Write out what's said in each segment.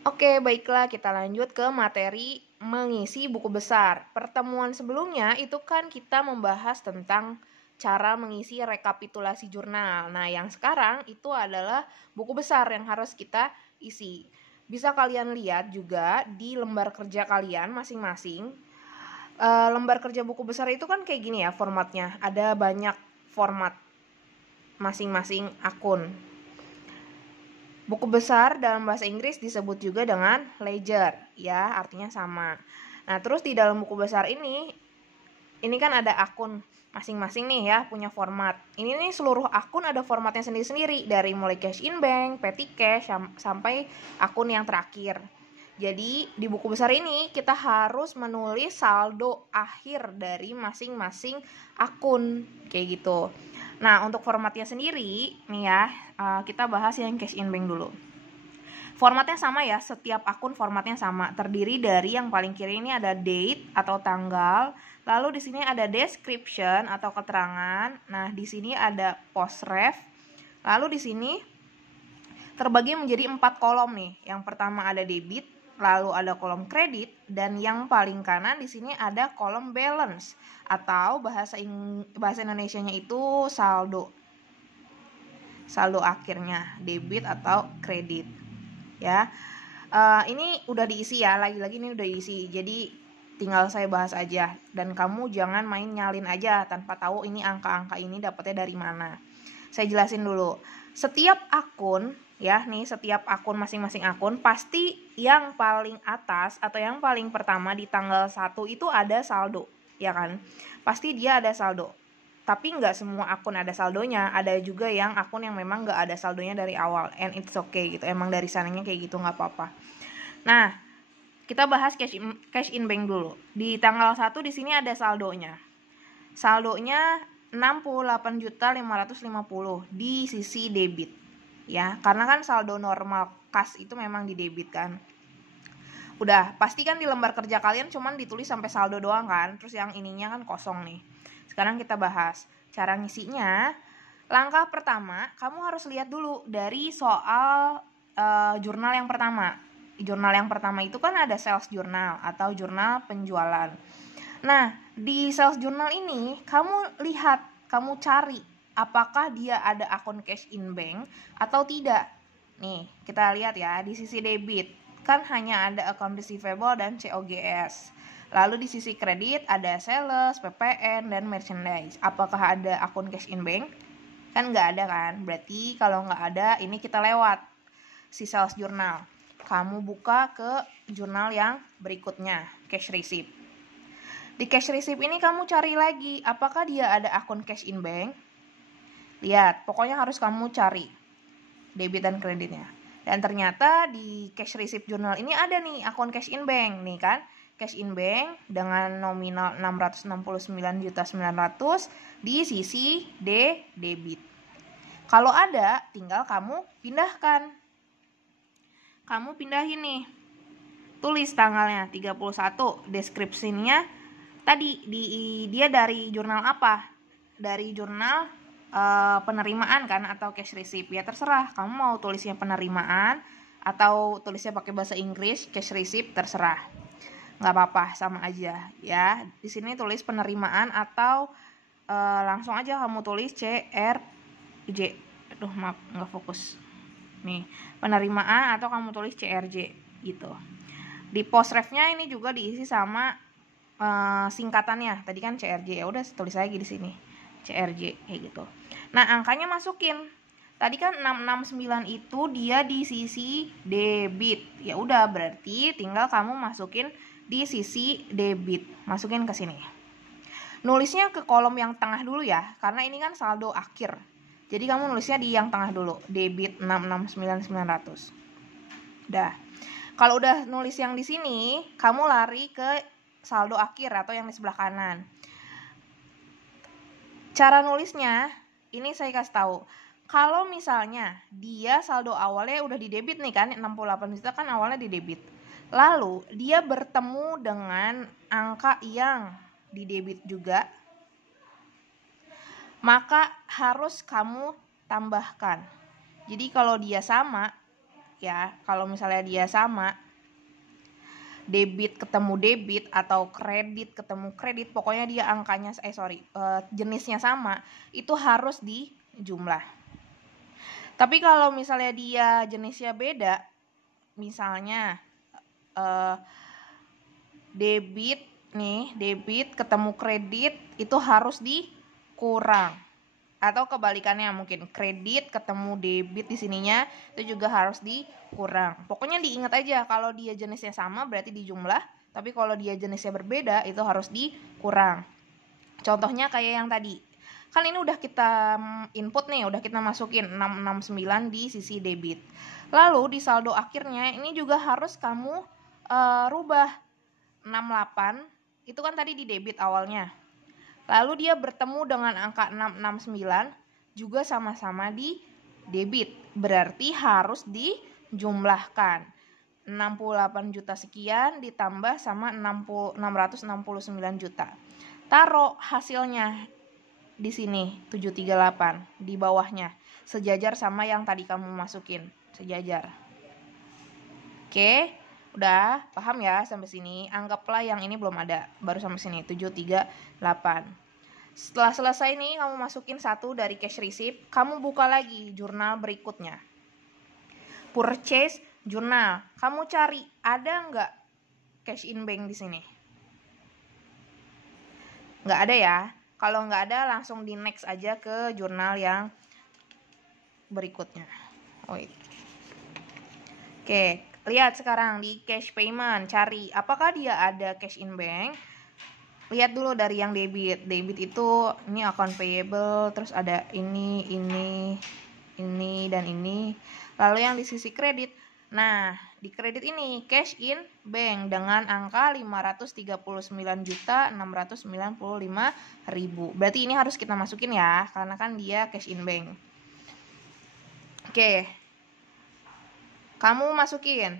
Oke, baiklah kita lanjut ke materi mengisi buku besar. Pertemuan sebelumnya itu kan kita membahas tentang cara mengisi rekapitulasi jurnal. Nah, yang sekarang itu adalah buku besar yang harus kita isi. Bisa kalian lihat juga di lembar kerja kalian masing-masing. Lembar kerja buku besar itu kan kayak gini ya formatnya. Ada banyak format masing-masing akun. Buku besar dalam bahasa Inggris disebut juga dengan ledger, ya, artinya sama. Nah, terus di dalam buku besar ini kan ada akun masing-masing nih ya, punya format. Ini nih seluruh akun ada formatnya sendiri-sendiri, dari mulai cash in bank, petty cash, sampai akun yang terakhir. Jadi, di buku besar ini kita harus menulis saldo akhir dari masing-masing akun, kayak gitu. Nah, untuk formatnya sendiri, nih ya, kita bahas yang cash in bank dulu. Formatnya sama ya, setiap akun formatnya sama. Terdiri dari yang paling kiri ini ada date atau tanggal, lalu di sini ada description atau keterangan. Nah, di sini ada post-ref. Lalu di sini terbagi menjadi 4 kolom nih. Yang pertama ada debit, lalu ada kolom kredit, dan yang paling kanan di sini ada kolom balance atau bahasa Indonesianya itu saldo. Saldo akhirnya, debit atau kredit. Ya. Ini udah diisi ya, lagi-lagi ini udah diisi. Jadi tinggal saya bahas aja, dan kamu jangan main nyalin aja tanpa tahu ini angka-angka ini dapatnya dari mana. Saya jelasin dulu. Setiap akun ya, nih setiap akun masing-masing akun pasti yang paling atas atau yang paling pertama di tanggal 1 itu ada saldo, ya kan? Pasti dia ada saldo. Tapi nggak semua akun ada saldonya, ada juga yang akun yang memang nggak ada saldonya dari awal, and it's okay gitu, emang dari sananya kayak gitu, nggak apa-apa. Nah, kita bahas cash in bank dulu. Di tanggal 1 di sini ada saldonya. Saldonya 68.550 di sisi debit. Ya, karena kan saldo normal kas itu memang di debit kan. Udah, pasti kan di lembar kerja kalian cuman ditulis sampai saldo doang kan, terus yang ininya kan kosong nih. Sekarang kita bahas cara ngisinya. Langkah pertama, kamu harus lihat dulu dari soal jurnal yang pertama. Jurnal yang pertama itu kan ada sales journal atau jurnal penjualan. Nah, di sales journal ini kamu lihat, kamu cari apakah dia ada akun cash in bank atau tidak. Nih, kita lihat ya, di sisi debit kan hanya ada account receivable dan COGS. Lalu di sisi kredit ada sales, PPN, dan merchandise. Apakah ada akun cash in bank? Kan nggak ada kan? Berarti kalau nggak ada, ini kita lewat si sales journal. Kamu buka ke jurnal yang berikutnya, cash receipt. Di cash receipt ini kamu cari lagi, apakah dia ada akun cash in bank? Lihat, pokoknya harus kamu cari debit dan kreditnya. Dan ternyata di cash receipt journal ini ada nih akun cash in bank nih kan. Cash in bank dengan nominal 669.900 di sisi debit. Kalau ada, tinggal kamu pindahkan. Kamu pindahin nih. Tulis tanggalnya 31, deskripsinya tadi dia dari jurnal apa? Dari jurnal penerimaan kan atau cash receipt. Ya terserah, kamu mau tulisnya penerimaan atau tulisnya pakai bahasa Inggris cash receipt, terserah. Nggak apa-apa, sama aja ya. Di sini tulis penerimaan atau langsung aja kamu tulis CRJ. Aduh, maaf nggak fokus. Nih, penerimaan atau kamu tulis CRJ gitu. Di post-refnya ini juga diisi sama singkatannya. Tadi kan CRJ, ya udah tulis lagi di sini CRJ kayak gitu. Nah, angkanya masukin. Tadi kan 669 itu dia di sisi debit. Ya udah, berarti tinggal kamu masukin di sisi debit. Masukin ke sini. Nulisnya ke kolom yang tengah dulu ya, karena ini kan saldo akhir. Jadi kamu nulisnya di yang tengah dulu, debit 669.900. Dah. Kalau udah nulis yang di sini, kamu lari ke saldo akhir atau yang di sebelah kanan. Cara nulisnya, ini saya kasih tahu. Kalau misalnya dia saldo awalnya udah di debit nih kan, 68 juta kan awalnya di debit. Lalu dia bertemu dengan angka yang di debit juga, maka harus kamu tambahkan. Jadi kalau dia sama, ya. Kalau misalnya dia sama, debit ketemu debit atau kredit ketemu kredit, pokoknya dia angkanya jenisnya sama, itu harus dijumlah. Tapi kalau misalnya dia jenisnya beda, misalnya debit ketemu kredit, itu harus dikurang. Atau kebalikannya, mungkin kredit ketemu debit di sininya itu juga harus dikurang. Pokoknya diingat aja, kalau dia jenisnya sama berarti dijumlah, tapi kalau dia jenisnya berbeda itu harus dikurang. Contohnya kayak yang tadi. Kan ini udah kita input nih, udah kita masukin 669 di sisi debit. Lalu di saldo akhirnya ini juga harus kamu rubah. 68 itu kan tadi di debit awalnya. Lalu dia bertemu dengan angka 669 juga sama-sama di debit. Berarti harus dijumlahkan. 68 juta sekian ditambah sama 669 juta. Taruh hasilnya di sini 738 di bawahnya. Sejajar sama yang tadi kamu masukin. Sejajar. Oke, udah paham ya sampai sini? Anggaplah yang ini belum ada, baru sampai sini 738. Setelah selesai nih kamu masukin satu dari cash receipt, kamu buka lagi jurnal berikutnya. Purchase jurnal, kamu cari ada nggak cash in bank di sini? Nggak ada ya. Kalau nggak ada langsung di next aja ke jurnal yang berikutnya. Oke, lihat sekarang di cash payment, cari apakah dia ada cash in bank. Lihat dulu dari yang debit. Debit itu ini account payable, terus ada ini, dan ini. Lalu yang di sisi kredit, nah di kredit ini cash in bank dengan angka 539.695.000. Berarti ini harus kita masukin ya, karena kan dia cash in bank. Oke, kamu masukin.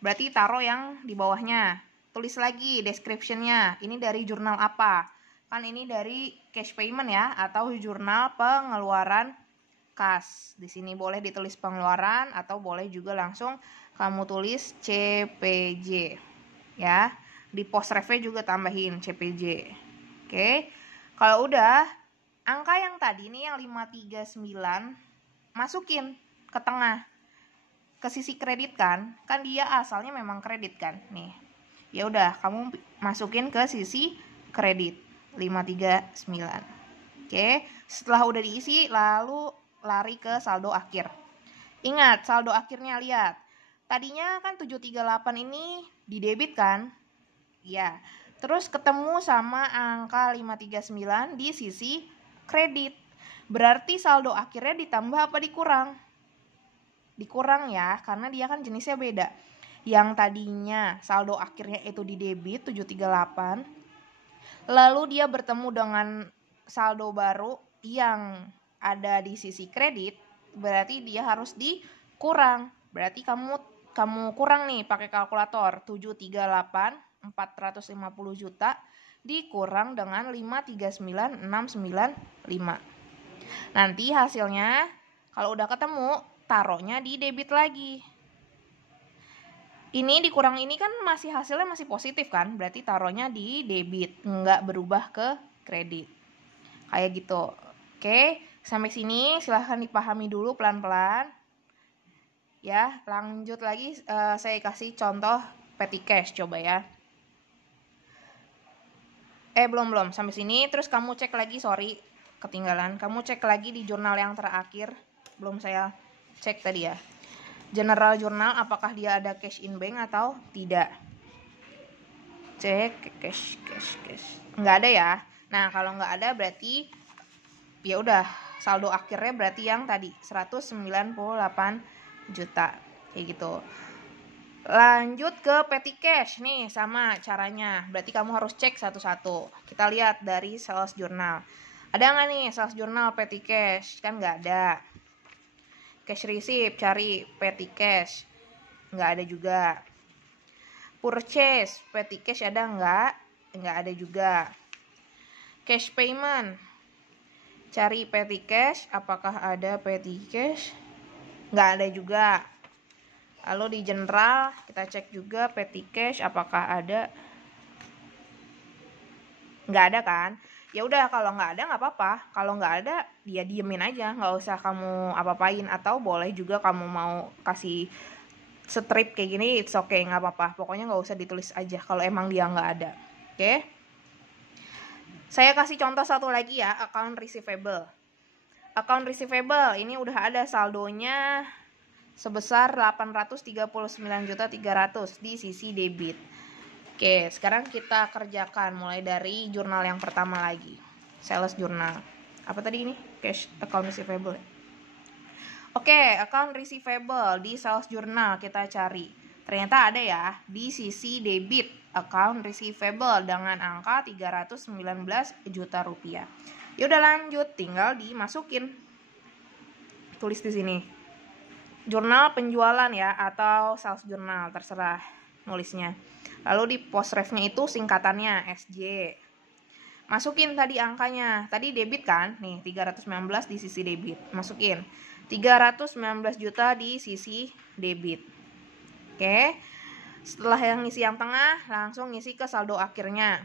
Berarti taruh yang di bawahnya. Tulis lagi description-nya. Ini dari jurnal apa? Kan ini dari cash payment ya, atau jurnal pengeluaran kas. Di sini boleh ditulis pengeluaran atau boleh juga langsung kamu tulis CPJ. Ya. Di post ref juga tambahin CPJ. Oke. Kalau udah, angka yang tadi nih yang 539 masukin ke tengah. Ke sisi kredit kan dia asalnya memang kredit kan nih. Ya udah, kamu masukin ke sisi kredit 539. Oke, setelah udah diisi lalu lari ke saldo akhir. Ingat, saldo akhirnya lihat. Tadinya kan 738 ini di debit kan? Ya. Terus ketemu sama angka 539 di sisi kredit. Berarti saldo akhirnya ditambah apa dikurang? Dikurang ya, karena dia kan jenisnya beda. Yang tadinya saldo akhirnya itu di debit 738, lalu dia bertemu dengan saldo baru yang ada di sisi kredit, berarti dia harus dikurang. Berarti kamu kurang nih pakai kalkulator. 738 450 juta dikurang dengan 539.695. Nanti hasilnya kalau udah ketemu, taruhnya di debit lagi. Ini dikurang ini kan masih hasilnya masih positif kan, berarti taruhnya di debit, nggak berubah ke kredit. Kayak gitu. Oke, sampai sini silahkan dipahami dulu pelan-pelan. Ya, lanjut lagi, saya kasih contoh petty cash, coba ya. Belum, sampai sini, terus kamu cek lagi, sorry, ketinggalan. Kamu cek lagi di jurnal yang terakhir, belum saya cek tadi ya. General jurnal, apakah dia ada cash in bank atau tidak. Cek cash. Nggak ada ya. Nah, kalau nggak ada berarti ya udah, saldo akhirnya berarti yang tadi 198 juta. Kayak gitu. Lanjut ke petty cash nih, sama caranya. Berarti kamu harus cek satu-satu. Kita lihat dari sales journal. Ada nggak nih sales journal petty cash? Kan nggak ada. Cash receipt, cari petty cash, nggak ada juga. Purchase, petty cash ada nggak ada juga. Cash payment, cari petty cash, apakah ada petty cash? Nggak ada juga. Lalu di general kita cek juga petty cash apakah ada. Nggak ada kan? Ya udah, kalau nggak ada nggak apa-apa. Kalau nggak ada, dia diemin aja, nggak usah kamu apa-apain. Atau boleh juga kamu mau kasih strip kayak gini, it's okay, nggak apa-apa. Pokoknya nggak usah ditulis aja kalau emang dia nggak ada. Oke? Saya kasih contoh satu lagi ya, account receivable. Account receivable ini udah ada saldonya sebesar 839.300.000 di sisi debit. Oke, sekarang kita kerjakan mulai dari jurnal yang pertama lagi. Sales journal. Apa tadi ini? Cash account receivable. Oke, account receivable di sales journal kita cari. Ternyata ada ya di sisi debit account receivable dengan angka 319 juta rupiah. Yaudah lanjut, tinggal dimasukin. Tulis di sini. Jurnal penjualan ya atau sales journal, terserah nulisnya. Lalu di post refnya itu singkatannya SJ. Masukin tadi angkanya. Tadi debit kan? Nih 319 di sisi debit. Masukin 319 juta di sisi debit. Oke. Setelah yang ngisi yang tengah, langsung ngisi ke saldo akhirnya.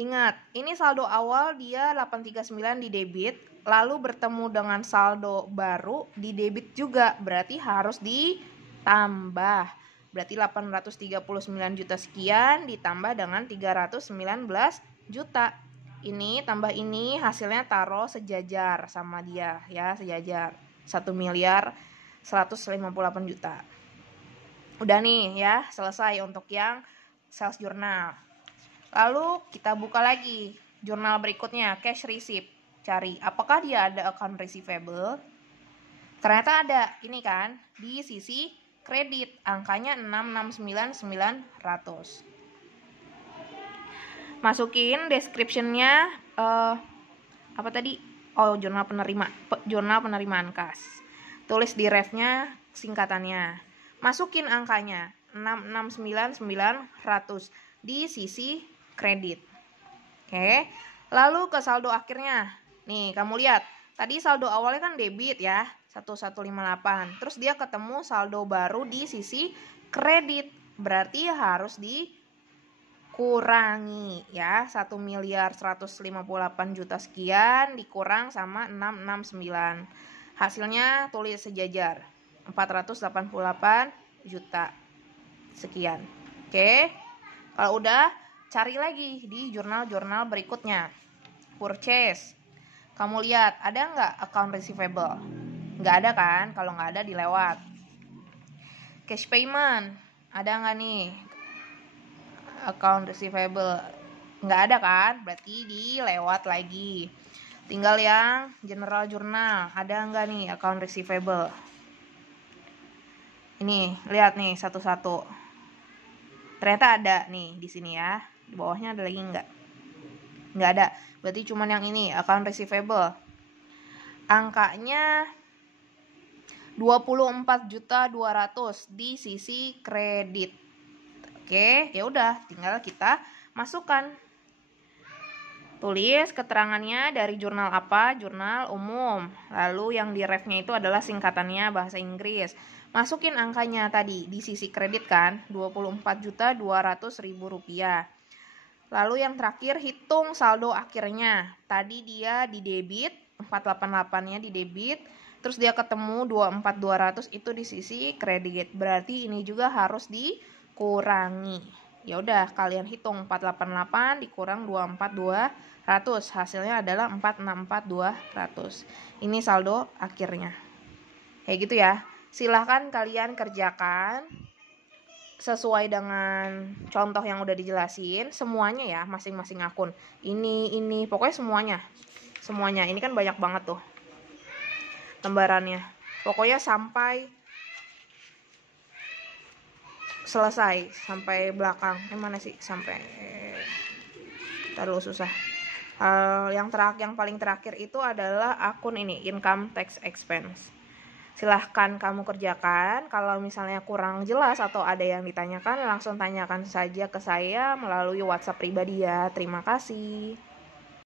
Ingat, ini saldo awal dia 839 di debit, lalu bertemu dengan saldo baru di debit juga, berarti harus ditambah. Berarti 839 juta sekian ditambah dengan 319 juta. Ini tambah ini hasilnya taruh sejajar sama dia ya, sejajar 1.158 juta. Udah nih ya, selesai untuk yang sales journal. Lalu kita buka lagi jurnal berikutnya, cash receipt. Cari apakah dia ada account receivable. Ternyata ada, ini kan di sisi kredit, angkanya 669.900. Masukin description-nya apa tadi? Oh, jurnal penerimaan kas. Tulis di ref-nya singkatannya. Masukin angkanya 669.900 di sisi kredit. Oke. Lalu ke saldo akhirnya. Nih, kamu lihat. Tadi saldo awalnya kan debit ya, 1158. Terus dia ketemu saldo baru di sisi kredit. Berarti harus dikurangi ya, 1.158 juta sekian dikurang sama 669. Hasilnya tulis sejajar 488 juta sekian. Oke. Kalau udah, cari lagi di jurnal-jurnal berikutnya. Purchase. Kamu lihat, ada nggak account receivable? Nggak ada kan? Kalau nggak ada, dilewat. Cash payment. Ada nggak nih account receivable? Nggak ada kan? Berarti dilewat lagi. Tinggal yang general journal. Ada nggak nih account receivable? Ini, lihat nih satu-satu. Ternyata ada nih di sini ya. Di bawahnya ada lagi nggak? Nggak ada. Berarti cuma yang ini, account receivable. Angkanya 24.200.000 di sisi kredit. Oke, ya udah, tinggal kita masukkan. Tulis keterangannya dari jurnal apa? Jurnal umum. Lalu yang di ref-nya itu adalah singkatannya bahasa Inggris. Masukin angkanya tadi di sisi kredit kan, 24.200.000 rupiah. Lalu yang terakhir hitung saldo akhirnya. Tadi dia di debit, 488-nya di debit, terus dia ketemu 24.200 itu di sisi kredit. Berarti ini juga harus dikurangi. Ya udah, kalian hitung 488 dikurang 24.200, hasilnya adalah 464.200. Ini saldo akhirnya. Kayak gitu ya. Silahkan kalian kerjakan sesuai dengan contoh yang udah dijelasin, semuanya ya, masing-masing akun. Ini, pokoknya semuanya. Ini kan banyak banget tuh lembarannya. Pokoknya sampai selesai, sampai belakang. Mana sih? Sampai terlalu susah. Yang paling terakhir itu adalah akun ini, income tax expense. Silahkan kamu kerjakan. Kalau misalnya kurang jelas atau ada yang ditanyakan, langsung tanyakan saja ke saya melalui WhatsApp pribadi ya. Terima kasih.